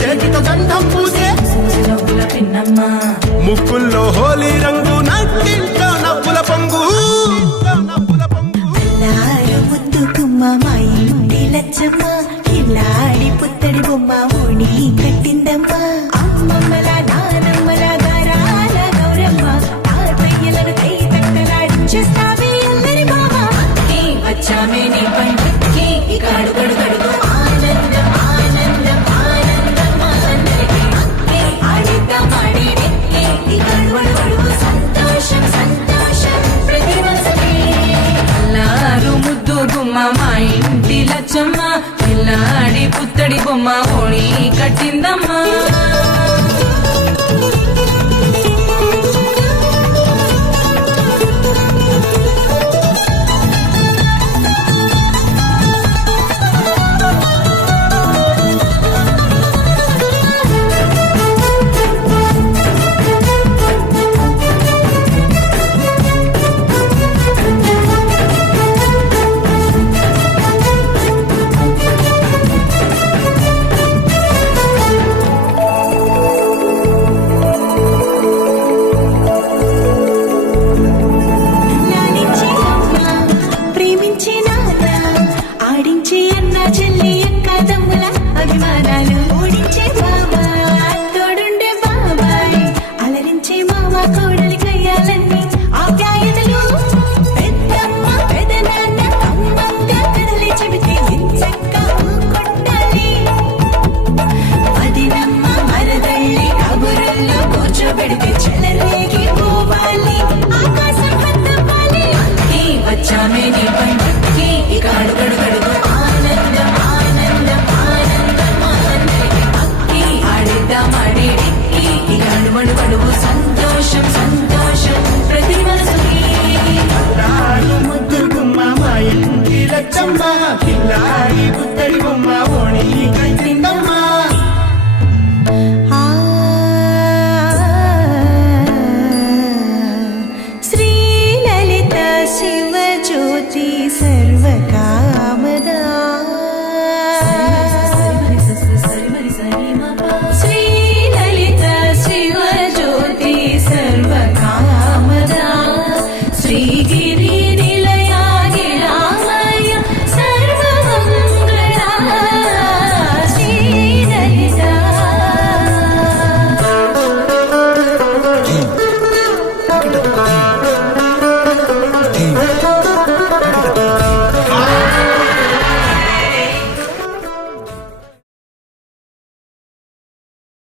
చేతితో గంధం పూసే ముక్కుల్లో హోలీ రంగు నట్టింట్లో నవ్వుల పొంగు ముద్దు గుమ్మ మా ఇంటి లచ్చమ్మ ఇల్లాడి పుత్తడి బొమ్మ ఓణి కట్టిందమ్మా అమ్మమ్మల నానమ్మల గారాల గౌరమ్మ తాతయ్యలను కై తట్టలాడించేస్తావే అందరి బావ వచ్చామే నీ పండుగకి ఇక అడుగడు గడుగు ఆనందం ఆనందం ఆనందం అందరికీ ఆడిద్దాం ఆడి ఇక అడుగడు సంతోషం సంతోషం ప్రతి మనసుకి అల్లారు ముద్దు గుమ్మ మా ఇంటి లచ్చమ్మ పిల్లాడి పుత్తడి బొమ్మ ఓణి కట్టిందమ్మా